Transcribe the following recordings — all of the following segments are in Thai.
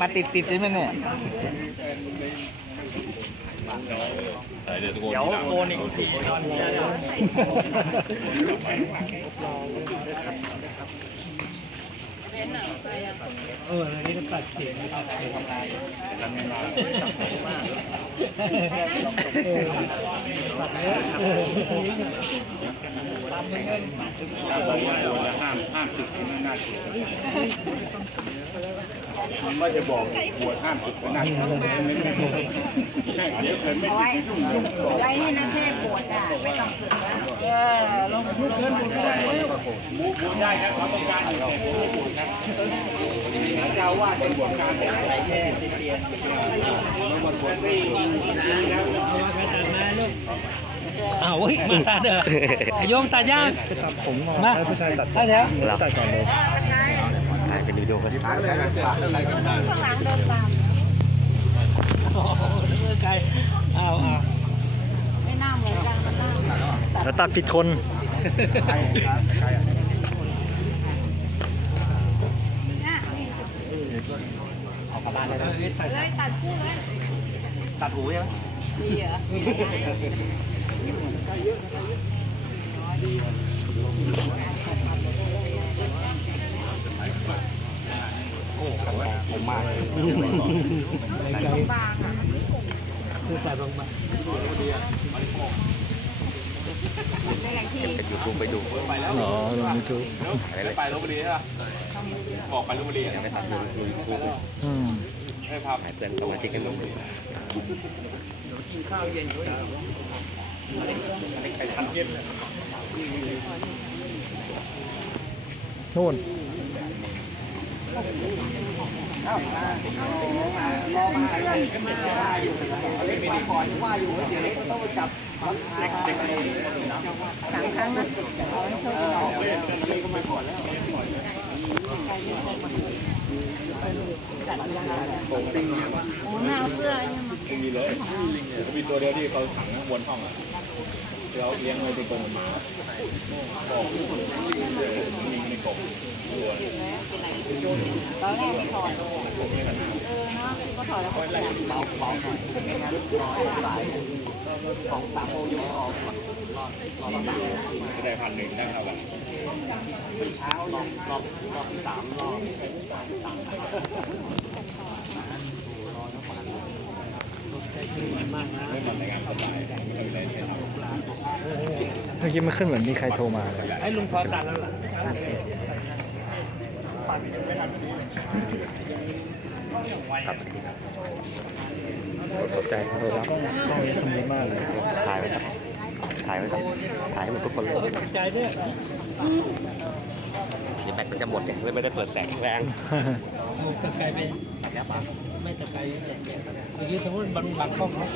มาติดติดใช่ไหมเนี่ยเดี๋ยวโอนอีกทีตอนนี้เอออันนี้ก็ตัดเสียงตัดเสียงทำงานตัดเนื้อ งินบอกว่าควรจะห้ามห้ามสึกที่น่าเกลียดมันว่าจะบอกบวชห้ามสึกก็น่าเกลียดเดี๋ยวเกิดไม่สึกที่ยุ่งยุ่งต่อไว้ให้นักเทศบวชอะไม่ต้องฝึกนะหมูบวชได้นะเขาต้องการอยู่แต่ผมไม่บวชนะเจ้าว่าเป็นบวชการแต่ใครแค่ติดเตียนแล้วบวชบวชไม่แล้วเอามาตัดมาลูก อ้าวเฮ้ยมาตัดเด้อโยมตัดย่างผมมาผู้ชายตัดตัดแล้วตัดก่อนเลยถ่ายเป็นวิดีโอกันที่พักเลยข้างหลังเดินตามโอ้โหเมื่อไกลอ้าวอ้าวไม่น่าเหมือนกันมันน่าแล้วตัดผิดคนเลยตัดคู่เลยตัดหูใช่ไหมดีเหรอ ผมมากเลยไกลบางอะคือตัดลงมาในอย่างที่ไปยูทูบไปดูอ๋อลงยูทูบไปลบบุรีใช่ป่ะบอกไปลบบุรีไปทำดูดูยูทูบอืมให้พาเพื่อนสมาชิกกันลงดูใครทันเย็นเลย นู่นสามครั้งนะ โอ้หน้าเสื้อเนี่ยมามีเลยมีลิงเขามีตัวเดียวที่เขาขังบนห้องอะเราเลี้ยงไว้เป็นกรงหมาบอกลิงในกรงตัวตอนแรกไม่ถอดเออเนาะก็ถอดแล้วเบาเบาหน่อยไม่งั้นรอยสายสองสามโมงยังออกรอรอสามก็ได้พันหนึ่งได้เท่ากัน เช้ารอบรอบรอบที่สามรอบมากนะไม่เหมือนในงานสบายไม่เคยได้ใช้ทำเมื่อกี้มันขึ้นเหมือนมีใครโทรมาเลยไอ้ลุงพอตัดแล้วล่ะกลับทีครับตกใจโทรรับกล้องนี้สมูทมากเลยถ่ายไว้ครับถ่ายไว้ครับถ่ายให้หมดทุกคนเลยตกใจด้วย เดี๋ยวแบตมันจะหมดเนี่ยเลยไม่ได้เปิดแสงแรงตะไคร้ไปตัดแล้วปั๊บไม่ตะไคร้เนี่ยเนี่ยเมื่อกี้สมมติบังบังกล้องเขา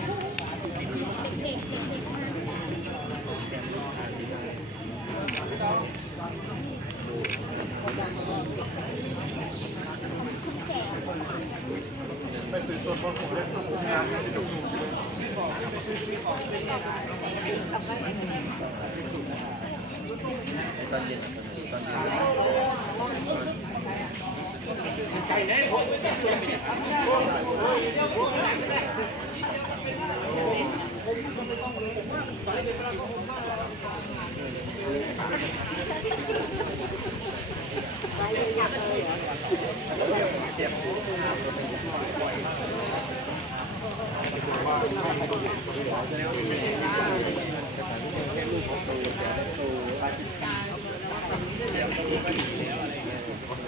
ไม่ใช่ที่ เ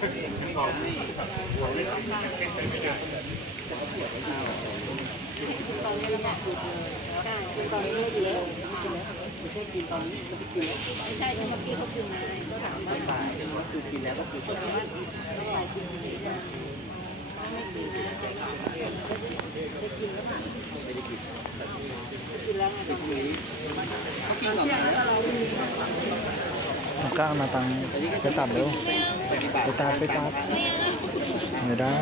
มื่อกี้เขากินมาก็ถามว่าตายคือกินแล้วก็คือจบว่าต้องไปกินนี้นะถ้าไม่กินนะจะจะกินหรือเปล่าไม่ได้กินกินแล้วไงตอนนี้เขากินก่อนนะ เก้ามาตังไปตัดเร็วไปตัดไปตัดไม่ได้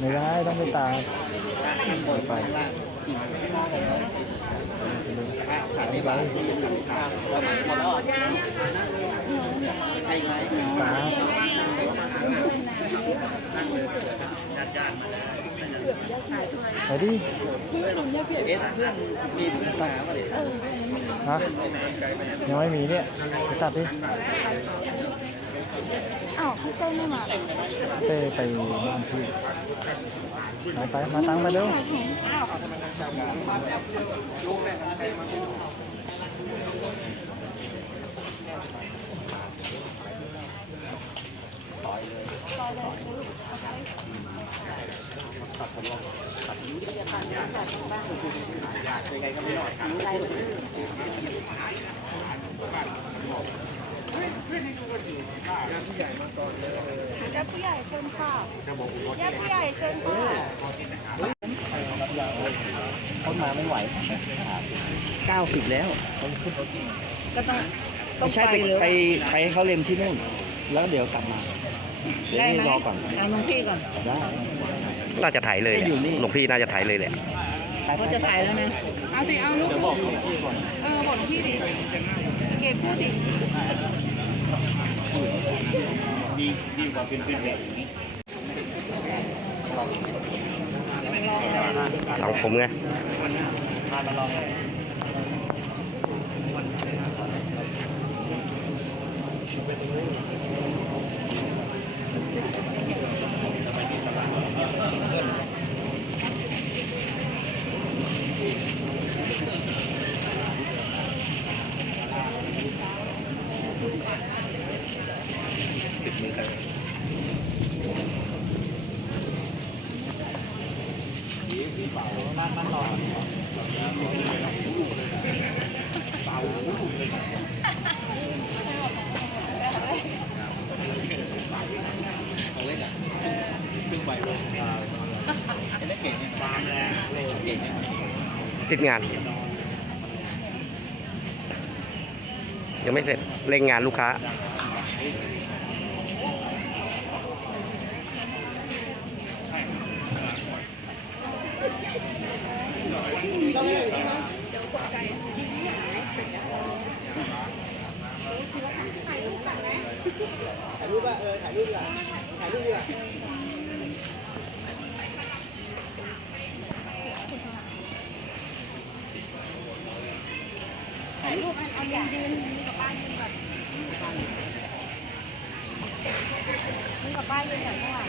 ไม่ได้ต้องไปตัดไปฉันในบ้านฉันในชาหมดแล้วใช่ไหมตัดไปดิเอ๊ะเพื่อนมีเพื่อนมาป่ะดิ ฮะยังไม่มีเนี่ยไปตัดดิอ้าวพี่เต้ไม่มาเหรอเต้ไปบ้านพี่ไปไปมาตังไปเร็วอ้าว ญาติผู้ใหญ่เชิญค่ะญาติผู้ใหญ่เชิญค่ะเขามาไม่ไหวเก้าสิบแล้ว ก็ต้องต้อไม่งใช่ไปไปเลยไปไปให้เขาเล็มที่นู่น แล้วเดี๋ยวกลับมา เดี๋ยวได้นี่ไหมรอก่อนตามหลวงพี่ก่อน ได้ น่าจะถ่ายเลยแหละไม่อยู่นี่ หลวงพี่น่าจะถ่ายเลยแหละเขาจะถ่ายแล้วนะ เอาสิ เอาลูก เดี๋ยวบอกพี่ก่อนเออบอกหลวงพี่ดิ เก็บพูดดิดีดีกว่าเป็นเป็นแบบนี้ของผมไง ติดงาน ยังไม่เสร็จเร่งงานลูกค้า ถ่ายรูปอะเออถ่ายรูปดีกว่าถ่ายรูปดีกว่ารูปอันเอายืนยืนมีกับป้ายืนแบบมีกับป้ายืนแบบข้างหลัง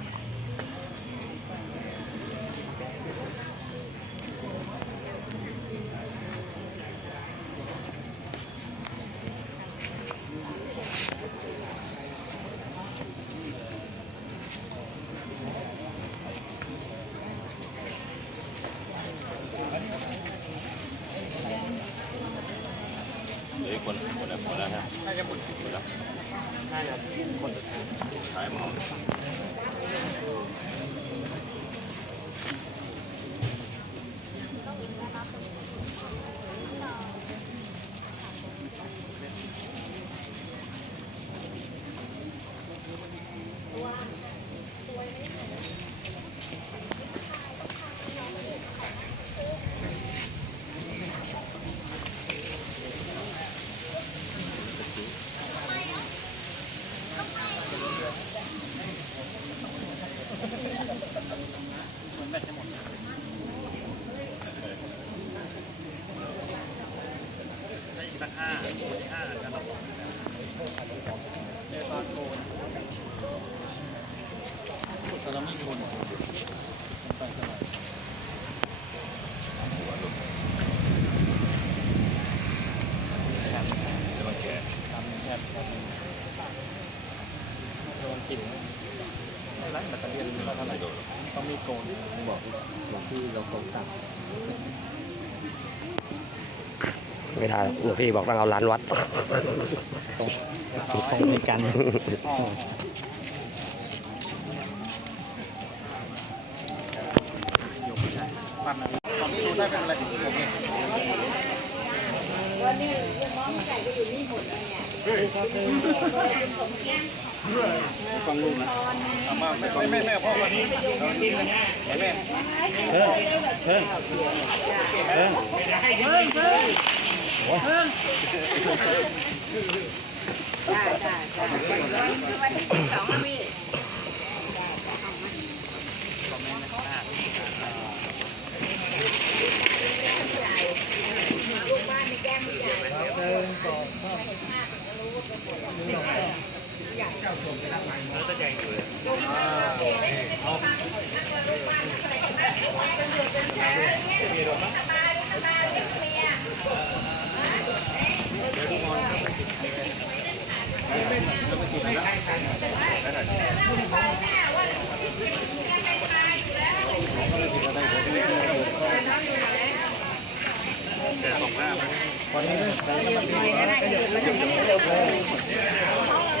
เท่าไหร่ต้องมีโกนบอกหลวงพี่เราสงสัยไม่ได้หลวงพี่บอกต้องเอาร้านวัดต้องมีกันปั่นดูได้เป็อมยว่นไก่ก็อยู่นี่หมดเลยอ่ย ฟังลูกนะเอามาไม่ไม่ไม่พ่อวันนี้แม่เพิ่งเพิ่งเพิ่งได้ได้ได้วันที่สองมีหนึ่งสองสาม เอายกมาร่วมร่วมร่วมลงมาไว้ดีมาทีก็พูด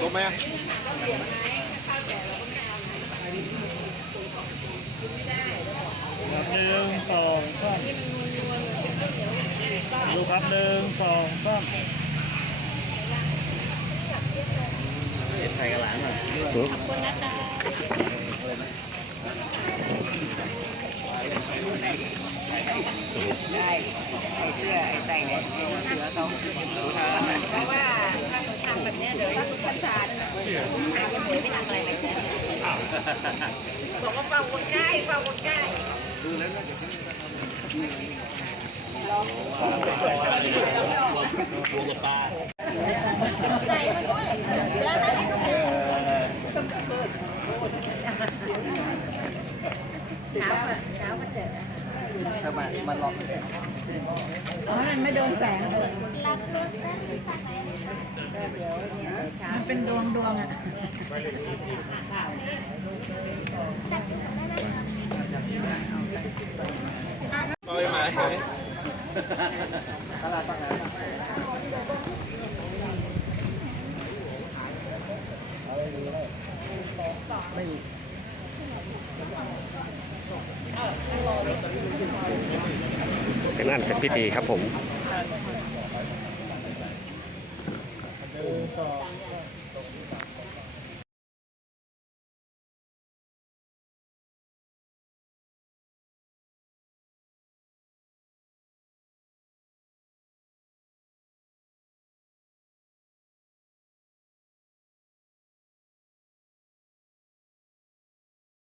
Cô mẹ มหนึ่งสองสามดูครับหนึ่งสองสามไทยกับหลานอะได้ใส่เสื้อใส่เนี่ยเสือเขาเพราะว่าถ้าหนูทำแบบเนี้ยเดี๋ยวถ้าทุกภาษานี่ยอา บอกว่าเฝ้าคนใกล้เฝ้าคนใกล้ทำไมมันล็อก มันไม่โดนแสงเลยรับรถได้ไหมมันเป็นดวงดวงอะก็ไม่มาตลาดตั้งไหน นอันเสร็จพิธีครับผมหนึ่งสองสาม